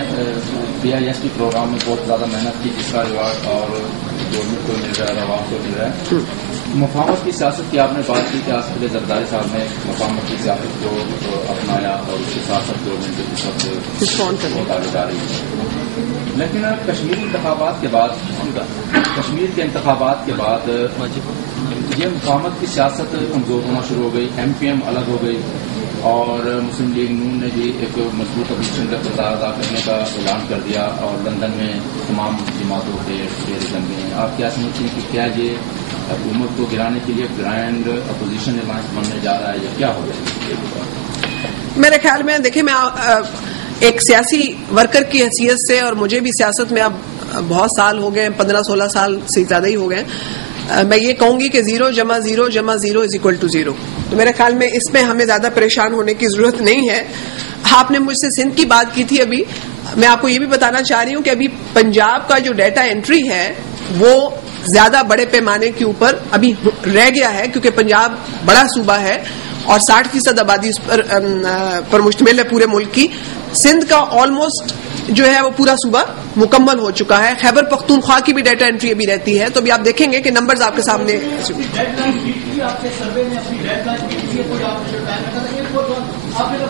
پی آئی ایس پی پروگرام میں بہت زیادہ محنت کی، جس کا ریوارڈ اور گورنمنٹ کو مل رہا ہے، عوام کو مل رہا ہے، مفاہمت کی سیاست کی آپ نے بات کی کہ آصف علی زرداری صاحب نے مفاہمت کی سیاست کو اپنایا اور اس کے ساتھ ساتھ گورنمنٹ کی سب بہت آگے جا رہی ہے، لیکن کشمیر کے انتخابات کے بعد یہ مفاہمت کی سیاست کمزور ہونا شروع ہو گئی، ایم پی ایم الگ ہو گئی اور مسلم لیگ نون نے بھی ایک مضبوط اپوزیشن کا کردار ادا کرنے کا اعلان کر دیا اور لندن میں تمام جماعتوں کے ڈیرے جم گئے ہیں. آپ کیا سمجھتے ہیں کہ کیا یہ حکومت کو گرانے کے لیے گرینڈ اپوزیشن الائنس بننے جا رہا ہے یا کیا ہوگا؟ میرے خیال میں دیکھیں، میں ایک سیاسی ورکر کی حیثیت سے، اور مجھے بھی سیاست میں اب بہت سال ہو گئے، 15-16 سال سے زیادہ ہی ہو گئے، میں یہ کہوں گی کہ 0 + 0 = 0 = 0. تو میرے خیال میں اس میں ہمیں زیادہ پریشان ہونے کی ضرورت نہیں ہے. آپ نے مجھ سے سندھ کی بات کی تھی، ابھی میں آپ کو یہ بھی بتانا چاہ رہی ہوں کہ ابھی پنجاب کا جو ڈیٹا انٹری ہے وہ زیادہ بڑے پیمانے کے اوپر ابھی رہ گیا ہے، کیونکہ پنجاب بڑا صوبہ ہے اور 60% آبادی اس پر مشتمل ہے پورے ملک کی. سندھ کا آلموسٹ جو ہے وہ پورا صوبہ مکمل ہو چکا ہے. خیبر پختونخوا کی بھی ڈیٹا انٹری ابھی رہتی ہے، تو ابھی آپ دیکھیں گے کہ نمبرز آپ کے سامنے.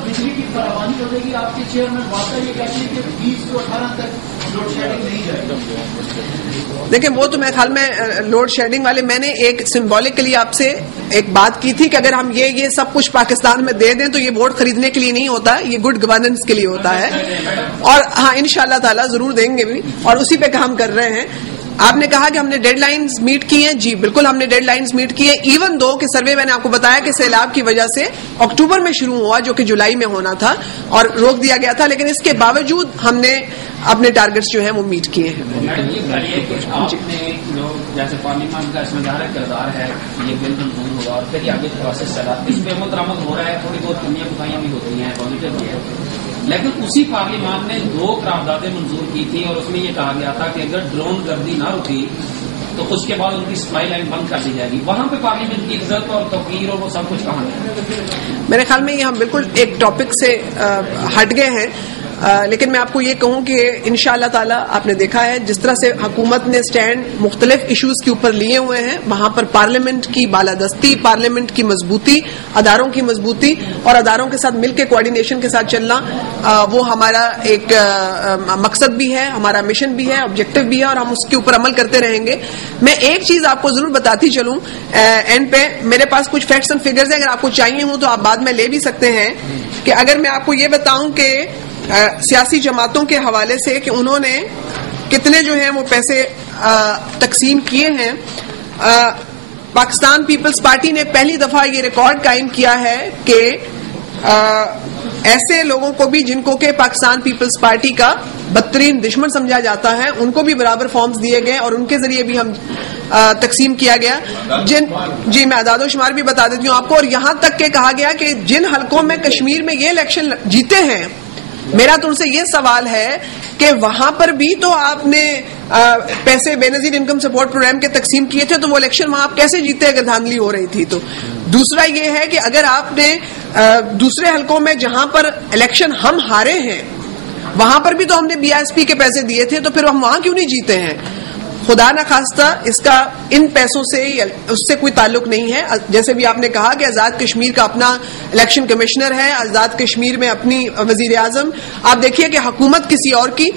بجلی کی فراوانی ہو جائے گی، آپ کے چیئرمین واقعی یہ کہتے ہیں کہ 20 سے 18 تک لوڈ شیڈنگ نہیں جائے گا. دیکھیں وہ تو میرے خیال میں لوڈ شیڈنگ والے، میں نے ایک سمبولکلی آپ سے ایک بات کی تھی کہ اگر ہم یہ سب کچھ پاکستان میں دے دیں تو یہ ووٹ خریدنے کے لیے نہیں ہوتا، یہ گڈ گورننس کے لیے ہوتا ہے. اور ہاں انشاءاللہ تعالی ضرور دیں گے بھی، اور اسی پہ کام کر رہے ہیں. آپ نے کہا کہ ہم نے ڈیڈ لائنز میٹ کی ہیں. جی بالکل ہم نے ڈیڈ لائنز میٹ کی ہیں، ایون دو کہ سروے میں نے آپ کو بتایا کہ سیلاب کی وجہ سے اکتوبر میں شروع ہوا جو کہ جولائی میں ہونا تھا اور روک دیا گیا تھا، لیکن اس کے باوجود ہم نے اپنے ٹارگٹس جو ہیں وہ میٹ کیے ہیں. جیسے پارلیمان کا اس میں ظاہر کردار ہے، یہ بل منظور ہوگا اور پھر آگے پروسیس چلا، اس پہ عمل درآمد ہو رہا ہے، تھوڑی بہت کمیاں کوتاہیاں بھی ہوتی ہیں، پازیٹو بھی ہے، لیکن اسی پارلیمان نے 2 قراردادیں منظور کی تھی اور اس میں یہ کہا گیا تھا کہ اگر ڈرون گردی نہ رکی تو اس کے بعد ان کی سپلائی لائن بند کر دی جائے گی. وہاں پہ پارلیمنٹ کی عزت اور توقیر اور وہ سب کچھ کہاں ہے؟ میرے خیال میں یہ ہم بالکل ایک ٹاپک سے ہٹ گئے ہیں، لیکن میں آپ کو یہ کہوں کہ انشاءاللہ تعالی آپ نے دیکھا ہے جس طرح سے حکومت نے سٹینڈ مختلف ایشوز کے اوپر لیے ہوئے ہیں، وہاں پر پارلیمنٹ کی بالادستی، پارلیمنٹ کی مضبوطی، اداروں کی مضبوطی اور اداروں کے ساتھ مل کے کوآرڈینیشن کے ساتھ چلنا، وہ ہمارا ایک مقصد بھی ہے، ہمارا مشن بھی ہے، آبجیکٹو بھی ہے، اور ہم اس کے اوپر عمل کرتے رہیں گے. میں ایک چیز آپ کو ضرور بتاتی چلوں اینڈ پہ، میرے پاس کچھ فیکٹس اینڈ فگرز ہیں، اگر آپ کو چاہیے ہوں تو آپ بعد میں لے بھی سکتے ہیں، کہ اگر میں آپ کو یہ بتاؤں کہ سیاسی جماعتوں کے حوالے سے کہ انہوں نے کتنے جو ہیں وہ پیسے تقسیم کیے ہیں. پاکستان پیپلز پارٹی نے پہلی دفعہ یہ ریکارڈ قائم کیا ہے کہ ایسے لوگوں کو بھی جن کو کہ پاکستان پیپلز پارٹی کا بدترین دشمن سمجھا جاتا ہے، ان کو بھی برابر فارمز دیے گئے اور ان کے ذریعے بھی ہم تقسیم کیا گیا. جی میں اعداد و شمار بھی بتا دیتی ہوں آپ کو، اور یہاں تک کہ کہا گیا کہ جن حلقوں میں کشمیر میں یہ الیکشن جیتے ہیں، میرا تو ان سے یہ سوال ہے کہ وہاں پر بھی تو آپ نے پیسے بے نظیر انکم سپورٹ پروگرام کے تقسیم کیے تھے، تو وہ الیکشن وہاں آپ کیسے جیتے اگر دھاندلی ہو رہی تھی؟ تو دوسرا یہ ہے کہ اگر آپ نے دوسرے حلقوں میں جہاں پر الیکشن ہم ہارے ہیں وہاں پر بھی تو ہم نے BSP کے پیسے دیے تھے، تو پھر ہم وہاں کیوں نہیں جیتے ہیں؟ خدا نہ خواستہ اس کا ان پیسوں سے اس سے کوئی تعلق نہیں ہے. جیسے بھی آپ نے کہا کہ آزاد کشمیر کا اپنا الیکشن کمشنر ہے، آزاد کشمیر میں اپنی وزیر اعظم، آپ دیکھیے کہ حکومت کسی اور کی،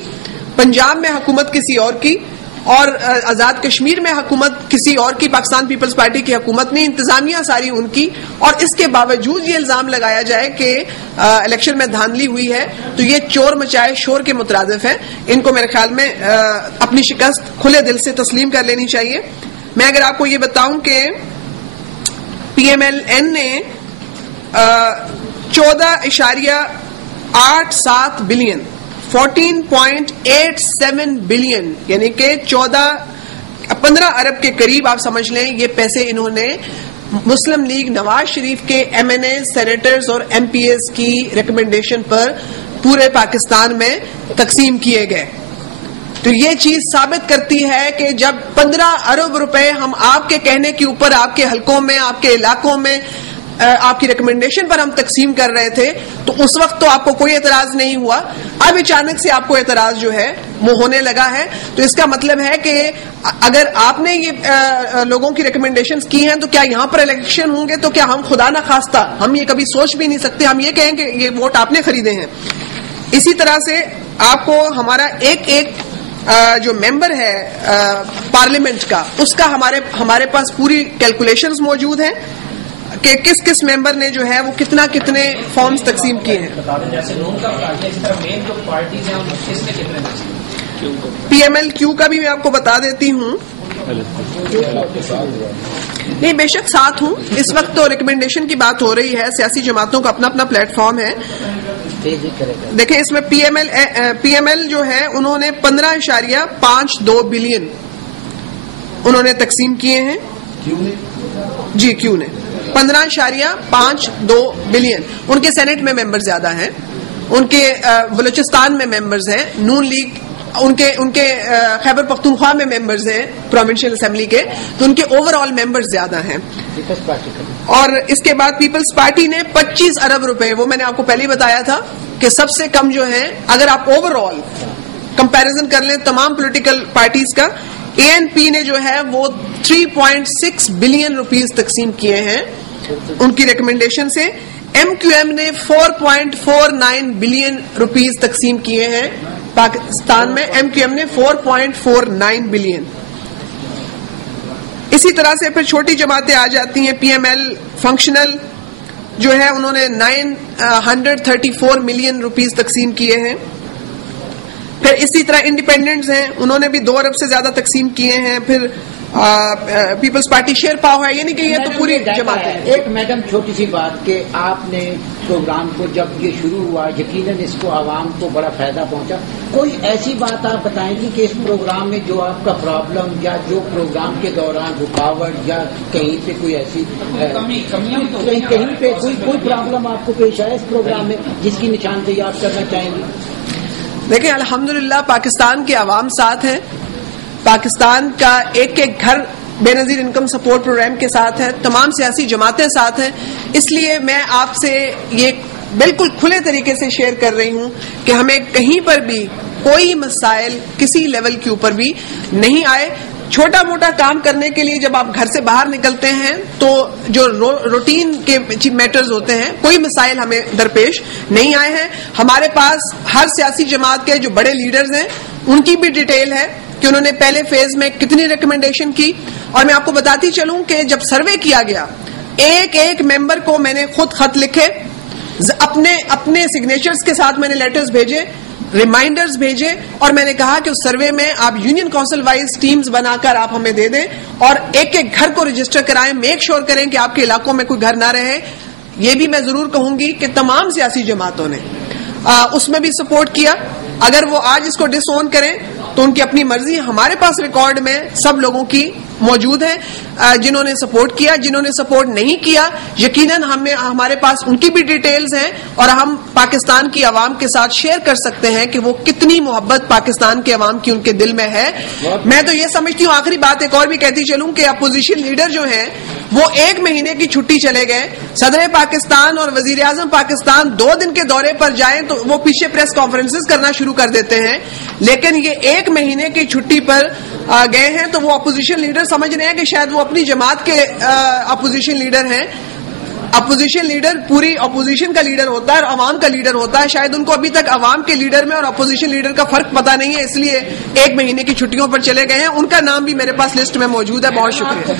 پنجاب میں حکومت کسی اور کی، اور آزاد کشمیر میں حکومت کسی اور کی، پاکستان پیپلز پارٹی کی حکومت نہیں، انتظامیہ ساری ان کی، اور اس کے باوجود یہ الزام لگایا جائے کہ الیکشن میں دھاندلی ہوئی ہے، تو یہ چور مچائے شور کے مترادف ہے. ان کو میرے خیال میں اپنی شکست کھلے دل سے تسلیم کر لینی چاہیے. میں اگر آپ کو یہ بتاؤں کہ PMLN نے 14.87 بلین 14.87 بلین یعنی کہ 15 ارب کے قریب آپ سمجھ لیں، یہ پیسے انہوں نے مسلم لیگ نواز شریف کے MNA سینیٹرز اور MPs کی ریکمنڈیشن پر پورے پاکستان میں تقسیم کیے گئے. تو یہ چیز ثابت کرتی ہے کہ جب 15 ارب روپے ہم آپ کے کہنے کے اوپر آپ کے حلقوں میں، آپ کے علاقوں میں، آپ کی ریکمنڈیشن پر ہم تقسیم کر رہے تھے، تو اس وقت تو آپ کو کوئی اعتراض نہیں ہوا. اب اچانک سے آپ کو اعتراض جو ہے وہ ہونے لگا ہے. تو اس کا مطلب ہے کہ اگر آپ نے یہ لوگوں کی ریکمنڈیشنز کی ہیں تو کیا یہاں پر الیکشن ہوں گے تو کیا ہم خدا نہ خواستہ ہم یہ کبھی سوچ بھی نہیں سکتے ہم یہ کہیں کہ یہ ووٹ آپ نے خریدے ہیں. اسی طرح سے آپ کو ہمارا ایک جو ممبر ہے پارلیمنٹ کا اس کا ہمارے پاس پوری کیلکولیشنز موجود ہیں کہ کس کس ممبر نے جو ہے وہ کتنے فارمز تقسیم کیے ہیں. پی ایم ایل کیو کا بھی میں آپ کو بتا دیتی ہوں. نہیں بے شک ساتھ ہوں. اس وقت تو ریکمنڈیشن کی بات ہو رہی ہے. سیاسی جماعتوں کا اپنا اپنا پلیٹ فارم ہے. دیکھیں اس میں پی ایم ایل جو ہے انہوں نے 15.52 بلین انہوں نے تقسیم کیے ہیں. جی کیوں نے 15.52 بلین. ان کے سینٹ میں ممبر زیادہ ہیں. ان کے بلوچستان میں ممبرز ہیں. نون لیگ ان کے خیبر پختونخوا میں ممبرز ہیں پروونشل اسمبلی کے. تو ان کے اوور آل ممبرز زیادہ ہیں. اور اس کے بعد پیپلز پارٹی نے 25 ارب روپے وہ میں نے آپ کو پہلے ہی بتایا تھا کہ سب سے کم جو ہے اگر آپ اوور آل کمپیریزن کر لیں تمام پولیٹیکل پارٹیز کا. اے این پی نے جو ہے وہ 3.6 بلین روپیز تقسیم کیے ہیں ان کی ریکمنڈیشن سے. ایم کیو ایم نے 4.49 بلین روپیز تقسیم کیے ہیں پاکستان میں. ایم کیو ایم نے 4.49 بلین. اسی طرح سے پھر چھوٹی جماعتیں آ جاتی ہیں. پی ایم ایل فنکشنل جو ہے انہوں نے 934 ملین روپیز تقسیم کیے ہیں. پھر اسی طرح انڈیپینڈنٹس ہیں انہوں نے بھی 2 ارب سے زیادہ تقسیم کیے ہیں. پھر پیپلز پارٹی شیر پاؤ ہے. یعنی کہ یہ تو پوری جماعت ہے. ایک میڈم چھوٹی سی بات کہ آپ نے پروگرام کو جب یہ شروع ہوا یقیناً اس کو عوام کو بڑا فائدہ پہنچا. کوئی ایسی بات آپ بتائیں گی کہ اس پروگرام میں جو آپ کا پرابلم یا جو پروگرام کے دوران رکاوٹ یا کہیں پہ کوئی ایسی کہیں پہ کوئی پرابلم آپ کو پیش آئے اس پروگرام میں جس کی نشاندہی آپ کرنا چاہیں گی؟ دیکھیں الحمدللہ پاکستان کے عوام ساتھ ہیں. پاکستان کا ایک گھر بے نظیر انکم سپورٹ پروگرام کے ساتھ ہے. تمام سیاسی جماعتیں ساتھ ہیں. اس لیے میں آپ سے یہ بالکل کھلے طریقے سے شیئر کر رہی ہوں کہ ہمیں کہیں پر بھی کوئی مسائل کسی لیول کے اوپر بھی نہیں آئے. چھوٹا موٹا کام کرنے کے لیے جب آپ گھر سے باہر نکلتے ہیں تو جو روٹین کے میٹرز ہوتے ہیں کوئی مسائل ہمیں درپیش نہیں آئے ہیں. ہمارے پاس ہر سیاسی جماعت کے جو بڑے لیڈرز ہیں ان کی بھی ڈیٹیل ہے کہ انہوں نے پہلے فیز میں کتنی ریکمنڈیشن کی. اور میں آپ کو بتاتی چلوں کہ جب سروے کیا گیا ایک ممبر کو میں نے خود خط لکھے اپنے سگنیچرز کے ساتھ میں نے لیٹرز بھیجے ریمائنڈرز بھیجے اور میں نے کہا کہ اس سروے میں آپ یونین کونسل وائز ٹیمز بنا کر آپ ہمیں دے دیں اور ایک گھر کو رجسٹر کرائیں. میک شور کریں کہ آپ کے علاقوں میں کوئی گھر نہ رہے. یہ بھی میں ضرور کہوں گی کہ تمام سیاسی جماعتوں نے اس میں بھی سپورٹ کیا. اگر وہ آج اس کو ڈس اون کریں تو ان کی اپنی مرضی. ہمارے پاس ریکارڈ میں سب لوگوں کی موجود ہے جنہوں نے سپورٹ کیا. جنہوں نے سپورٹ نہیں کیا یقیناً ہمارے پاس ان کی بھی ڈیٹیلز ہیں اور ہم پاکستان کی عوام کے ساتھ شیئر کر سکتے ہیں کہ وہ کتنی محبت پاکستان کے عوام کی ان کے دل میں ہے. میں تو یہ سمجھتی ہوں آخری بات ایک اور بھی کہتی چلوں کہ اپوزیشن لیڈر جو ہیں وہ 1 مہینے کی چھٹی چلے گئے. صدر پاکستان اور وزیر اعظم پاکستان 2 دن کے دورے پر جائیں تو وہ پیچھے پریس کانفرنسز کرنا شروع کر دیتے ہیں. لیکن یہ 1 مہینے کی چھٹی پر گئے ہیں تو وہ اپوزیشن لیڈر سمجھ رہے ہیں کہ شاید وہ اپنی جماعت کے اپوزیشن لیڈر ہیں. اپوزیشن لیڈر پوری اپوزیشن کا لیڈر ہوتا ہے اور عوام کا لیڈر ہوتا ہے. شاید ان کو ابھی تک عوام کے لیڈر میں اور اپوزیشن لیڈر کا فرق پتا نہیں ہے اس لیے 1 مہینے کی چھٹیوں پر چلے گئے ہیں. ان کا نام بھی میرے پاس لسٹ میں موجود ہے. بہت شکریہ.